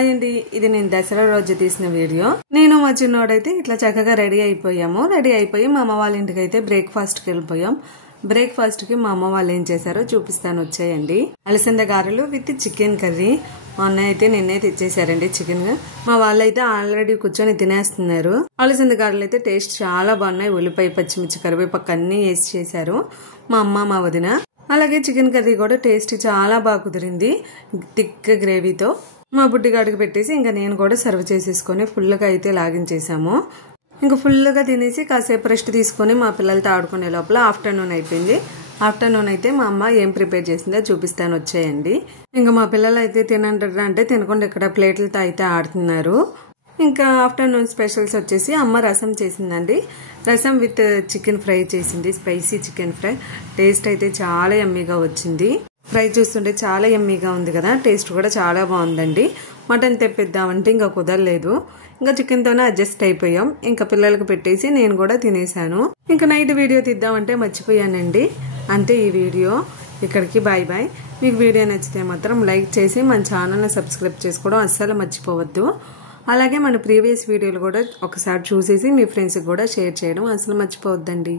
Hi అండి, ఇది నేను దసరా రోజు తీసిన వీడియో. నేను మా చిన్నోడైతే ఇట్లా చక్కగా రెడీ అయిపోయాము. రెడీ అయిపోయి మా అమ్మ వాళ్ళ ఇంటికి అయితే బ్రేక్ఫాస్ట్ కి వెళ్ళిపోయాం. బ్రేక్ఫాస్ట్ కి మా అమ్మ వాళ్ళు ఏం చేశారో చూపిస్తాను, వచ్చాయండి. అలసంద గారెలు విత్ చికెన్ కర్రీ. మా అన్నయ్య అయితే నిన్నే తెచ్చేసారండి చికెన్. మా వాళ్ళైతే ఆల్రెడీ కూర్చొని తినేస్తున్నారు. అలసంద గారెలు అయితే టేస్ట్ చాలా బాగున్నాయి. ఉల్లిపాయ, పచ్చిమిర్చి, కరివేపాకు అన్ని వేసి చేశారు మా అమ్మ మా వదిన. అలాగే చికెన్ కర్రీ కూడా టేస్ట్ చాలా బాగా కుదిరింది, థిక్ గ్రేవీతో. మా బుడ్డిగాడికి పెట్టేసి ఇంకా నేను కూడా సర్వ్ చేసేసుకొని ఫుల్గా అయితే లాగించేసాము. ఇంకా ఫుల్గా తినేసి కాసేపు రెస్ట్ తీసుకొని మా పిల్లలతో ఆడుకునే లోపల ఆఫ్టర్నూన్ అయిపోయింది. ఆఫ్టర్నూన్ అయితే మా అమ్మ ఏం ప్రిపేర్ చేసిందో చూపిస్తాను, వచ్చేయండి. ఇంకా మా పిల్లలు అయితే తినంటారా అంటే తినకుండా ఇక్కడ ప్లేట్లతో అయితే ఆడుతున్నారు. ఇంకా ఆఫ్టర్నూన్ స్పెషల్స్ వచ్చేసి అమ్మ రసం చేసిందండి. రసం విత్ చికెన్ ఫ్రై చేసింది, స్పైసీ చికెన్ ఫ్రై. టేస్ట్ అయితే చాలా యమ్మీగా వచ్చింది. ఫ్రై చూస్తుంటే చాలా యమ్మీగా ఉంది కదా, టేస్ట్ కూడా చాలా బాగుందండి. మటన్ తెప్పిద్దామంటే ఇంకా కుదరలేదు. ఇంకా చికెన్తోనే అడ్జస్ట్ అయిపోయాం. ఇంకా పిల్లలకు పెట్టేసి నేను కూడా తినేసాను. ఇంకా నైట్ వీడియో తీద్దామంటే మర్చిపోయానండి. అంతే ఈ వీడియో. ఇక్కడికి బాయ్ బాయ్. మీకు వీడియో నచ్చితే మాత్రం లైక్ చేసి మన ఛానల్ని సబ్స్క్రైబ్ చేసుకోవడం అస్సలు మర్చిపోవద్దు. అలాగే మన ప్రీవియస్ వీడియోలు కూడా ఒకసారి చూసేసి మీ ఫ్రెండ్స్కి కూడా షేర్ చేయడం అసలు మర్చిపోవద్దండి.